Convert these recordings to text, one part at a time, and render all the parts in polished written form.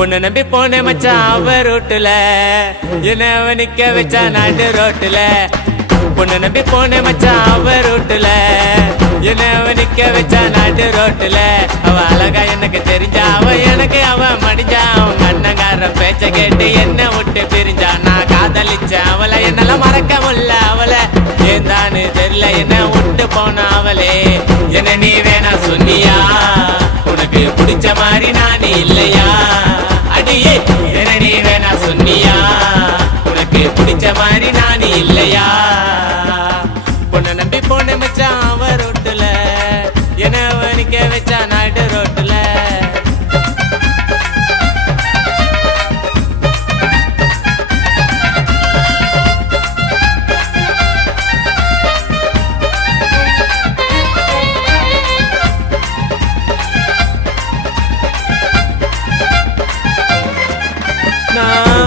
பொண்ணு நம்பி போனே மச்சான் அவ ரோட்டுல என்ன நிக்க வச்சா நாட்டு ரோட்டுல பொண்ணு நம்பி போனே மச்சான் அவ ரோட்டுல என்ன நிக்க வச்சா நாட்டு ரோட்டுல அவ அழகா எனக்கு தெரிஞ்சா அவ எனக்கு அவ மடிஞ்சா அவங்க அண்ணங்கார பேச்ச கேட்டு என்ன விட்டு பிரிஞ்சா நான் காதலிச்சேன் அவளை என்னால மறக்க முடியல அவளை ஏந்தான்னு தெரியல என்ன விட்டு போன அவளே என்ன நீ வேணா சொன்னியா உனக்கு பிடிச்ச மாதிரி நான் இல்லையா அடியே என்ன நீ வேணா சொன்னியா உனக்கு பிடிச்ச மாதிரி நான் இல்லையா பொண்ணை நம்பி போன மச்சான் அவ ரோட்டுல என்ன நிக்க வச்சா நாட்டு ரோட்டுல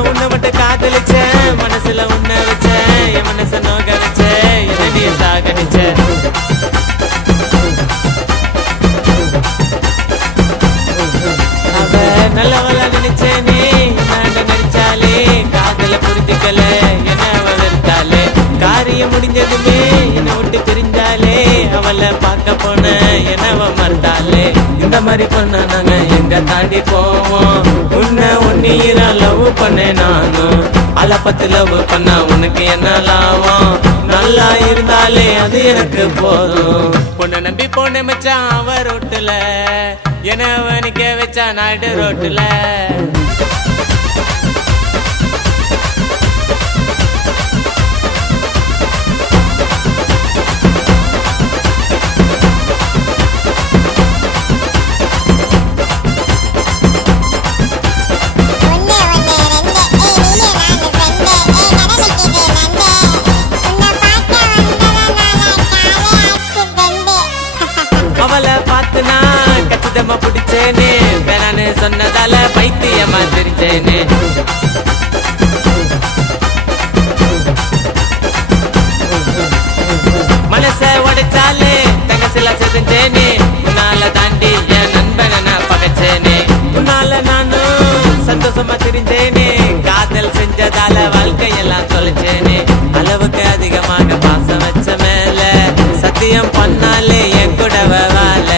உன்னை மட்டும் காதலிச்சேன் மனசுல உன்னை வச்சேன் என் மனச நோக வச்சேன் என்ன நீ சாகடிச்ச அவ நல்லவளா நினைச்சேனே நான் நடிச்சாலே காதல புரிஞ்சுக்கல என்ன வளர்த்தாலே காரியம் முடிஞ்சதுமே என்னை விட்டு பிரிஞ்சாலே அவளை பார்க்க போன என்னவ மறுத்தாலே இந்த மாதிரி பண்ண நாங்க எங்க தாண்டி போவோம் உன்னை ஒன்னீரா லவ் பண்ணேன் நானும் அலப்பத்து லவ் பண்ணா உனக்கு என்ன லாபம் நல்லா இருந்தாலே அது எனக்கு போதும் பொண்ணை நம்பி போன மச்சான் அவ ரோட்டுல என்ன நிக்க வச்சா நாட்டு ரோட்டுல அவளை பார்த்துனா கச்சிதமா பிடிச்சேனே வேணான்னு சொன்னதால பைத்தியமா தெரிஞ்சேனே மனச உடைச்சாலே தங்கசில செஞ்சேனே உன்னால தாண்டி என் நண்பனை நான் பகைச்சேனே உன்னால நானும் சந்தோஷமா தெரிஞ்சேனே காதல் செஞ்சதால வாழ்க்கையெல்லாம் தொலைச்சேனே அளவுக்கு அதிகமாக பாசம் வச்ச மேல சத்தியம் பண்ணாலே என் கூட வாழ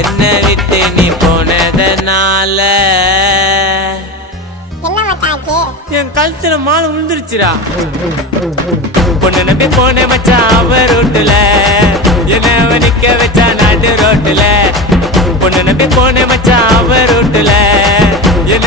என்ன விட்டு நீ போனதனால என் கழுத்துல மாலை விழுந்துருச்சுடா பொண்ணு நம்பி போன மச்சான் அவ ரோட்டுல என்ன நிக்க வச்சா நாட்டு ரோட்டுல பொண்ணு நம்பி போன மச்சான் அவ ரோட்டுல என்ன